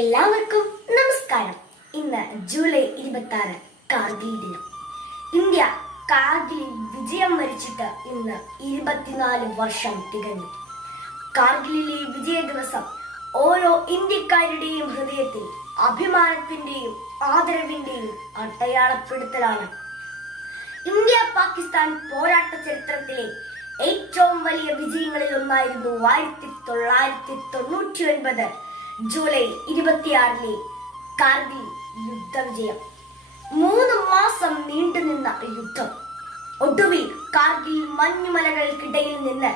എല്ലാവർക്കും നമസ്കാരം. ഇന്ന് ജൂലൈ 26 കാർഗിൽ ദിനം. ഇന്ത്യ കാർഗിലിൽ വിജയം വരിച്ചിട്ട് ഇന്ന് 24 വർഷം തികഞ്ഞു. കാർഗിലിലെ വിജയ ദിവസം ഓരോ ഇന്ത്യക്കാരുടെയും ഹൃദയത്തിൽ അഭിമാനത്തിന്റെയും ആദരവിന്റെയും അടയാളപ്പെടുത്തലാണ്. ഇന്ത്യ പാകിസ്ഥാൻ പോരാട്ട ചരിത്രത്തിലെ ഏറ്റവും വലിയ വിജയങ്ങളിൽ ഒന്നായിരുന്നു 1999 ജൂലൈ 26 കാർഗിൽ യുദ്ധവിജയം. 3 മാസം നീണ്ടുനിന്ന യുദ്ധം. ഒടുവിൽ കാർഗിൽ മഞ്ഞുമലകൾക്കിടയിൽ നിന്ന്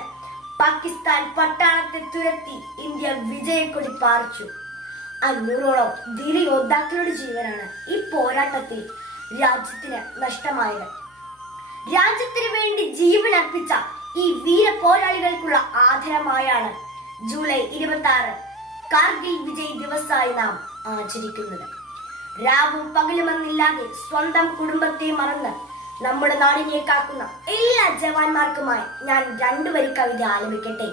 പാകിസ്ഥാൻ പട്ടാളത്തെ തുരത്തി ഇന്ത്യ വിജയക്കൊടി പാറിച്ചു. 500ഓളം ധീരയോദ്ധാക്കളുടെ ജീവനാണ് ഈ പോരാട്ടത്തിൽ രാജ്യത്തിന് നഷ്ടമായത്. രാജ്യത്തിന് വേണ്ടി ജീവൻ അർപ്പിച്ച ഈ വീര പോരാളികൾക്കുള്ള ആദരമായാണ് ജൂലൈ 26 കാർഗിൽ വിജയ് ദിവസമായി നാം ആചരിക്കുന്നത്. രാവും പകലുമെന്നില്ലാതെ സ്വന്തം കുടുംബത്തെ മറന്ന് നമ്മുടെ നാടിനെ കാക്കുന്ന എല്ലാ ജവാന്മാർക്കുമായി ഞാൻ 2 വരി കവിത ആലപിക്കട്ടെ.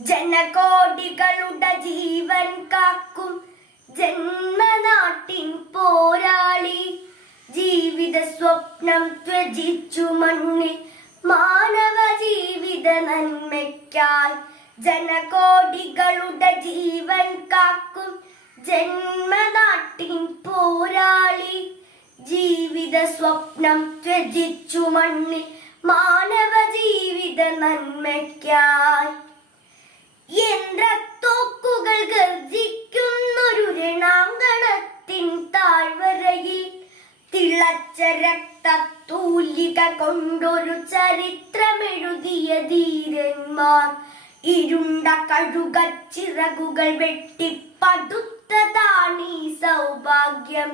ജനകോടികളുടെ ജീവൻ കാക്കും ജന്മനാട്ടിൻ പോരാളി, ജീവിത സ്വപ്നം ത്യജിച്ചു മണ്ണിൽ മാനവ ജീവിത നന്മയ്ക്കായി. ജനകോടികളുടെ ജീവൻ കാക്കും ജന്മനാട്ടിൻ പോരാളി, ജീവിത സ്വപ്നം ത്യജിച്ചു മണ്ണിൽ മാനവ ജീവിത നന്മയ്ക്കായി. യന്ത്രത്തോക്കുകൾ ഗർജിക്കുന്നൊരു രണാങ്കണത്തിൻ താഴ്വരയിൽ തിളച്ച രക്തത്തൂലിക കൊണ്ടൊരു ചരിത്രമെഴുതിയ ധീരന്മാർ. ഇരുണ്ട കഴുകച്ചിറകുകൾ വെട്ടിപ്പടുത്തതാണീ സൗഭാഗ്യം.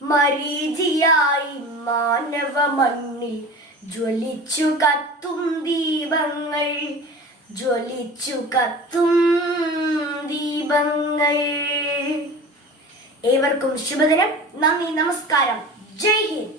മരീചിയായി മാനവ മണ്ണിൽ ജ്വലിച്ചു കത്തും ദീപങ്ങൾ, ജ്വലിച്ചു കത്തും ദീപങ്ങൾ. ഏവർക്കും ശുഭദിനം. നന്ദി, നമസ്കാരം. ജയ് ഹിന്ദ്.